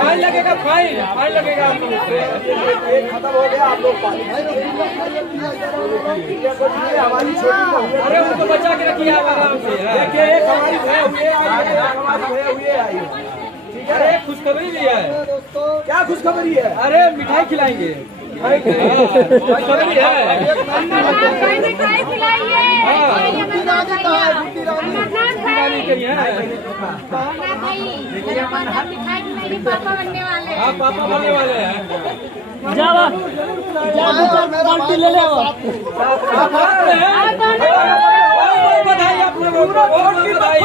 Fine लगेगा, fine लगेगा। खत्म हो गया आप लोग। हमारी छोटी, अरे उनको बचा के रखिए आप आराम से। देखिए एक हमारी भय हुए आई। अरे खुशखबरी भी है। क्या खुशखबरी है? अरे मिठाई खिलाएंगे। खुशखबरी है। मिठाई खिलाइए। पापा बनने वाले हैं। आप पापा बनने वाले हैं। बाल्टी ले ले। बधाई आप लोगों को, बहुत बधाई।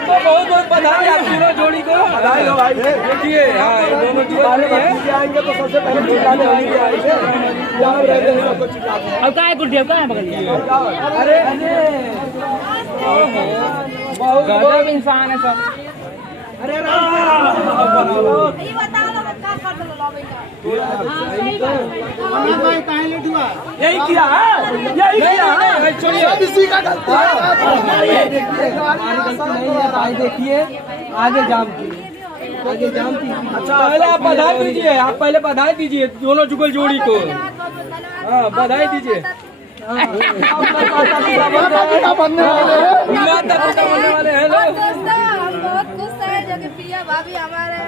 बहुत बहुत बधाई आप तीनों जोड़ी को। बधाई हो भाई। देखिए हाँ दोनों जोड़ी आएंगे तो सबसे पहले चिल्लाने वाले आएंगे। अब कहाँ है गुड्डी, अब कहाँ है बगल? अरे बहुत गजब इंसान है सब। ये बता दो क्या कर दो यही किया है, यही किया है। सब इसी का गलती है। भाई देखिए आगे जाम की। अच्छा पहले आप बधाई दीजिए, आप पहले बधाई दीजिए दोनों जुगल जोड़ी को। हाँ बधाई दीजिए। बनने वाले हैं लोग। बहुत खुश है जो कि प्रिया भाभी हमारे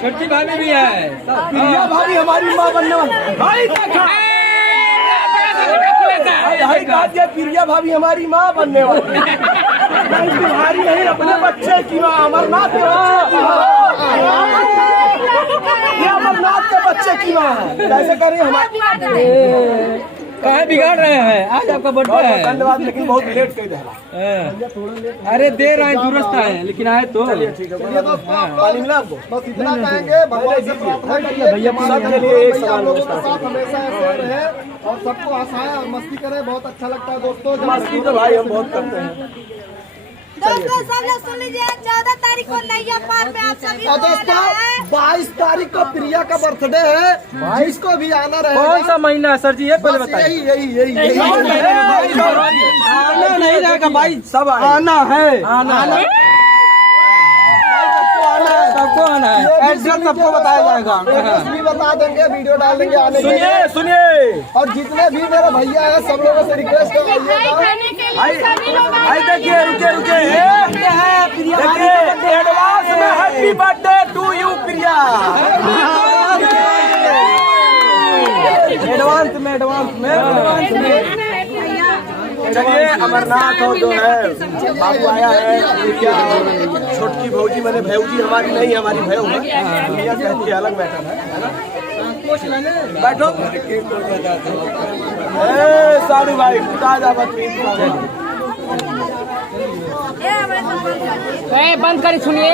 छोटी भाभी भी है। प्रिया भाभी हमारी माँ बनने वाली। प्रिया भाभी हमारी माँ बनने वाली। तुम्हारी नहीं, अपने बच्चे की माँ, अमरनाथ के बच्चे की माँ। ये अमरनाथ के बच्चे की माँ है। कैसे करें हमारे कहाँ बिगाड़ रहे हैं? आज आपका बर्थडे है। धन्यवाद, लेकिन बहुत लेट कर दिया। अरे दे रहे हैं, दुरुस्त है लेकिन आए तो। पानी मिला आपको? बस इतना कहेंगे, भगवान से प्रार्थना करिए भैया सबके लिए एक सवाल साथ हमेशा ऐसे रहे और सबको हंसाए और मस्ती करे। बहुत अच्छा लगता है दोस्तों। मस्ती तो भाई हम बहुत करते हैं। दोस्तों सब लोग सुन लीजिए, 14 तारीख को नैया पार में आप सभी और दोस्तों 22 तारीख को प्रिया का बर्थडे है, जिसको भी आना रहेगा। कौन सा महीना है सर जी, ये पहले बताइए। यही आना नहीं रहेगा भाई, सब आना है। सबको आना है। एड्रेस सबको बताया जाएगा, एड्रेस भी बता देंगे, वीडियो डाल देंगे आने के लिए। सुनिए और जितने भी मेरे भैया हैं सब लोगों से रिक्वेस्ट है, देखिए रुके एडवांस में happy birthday to you Priya. Advance में चलिए अमरनाथ और जो है बाबू आया है। क्या छोटकी भौजी मैंने भौजी हमारी नहीं, हमारी भय होगा भैया कहती है, अलग मैटर है ना। बैठो साड़ू भाई ताजा बंद करी सुनिए।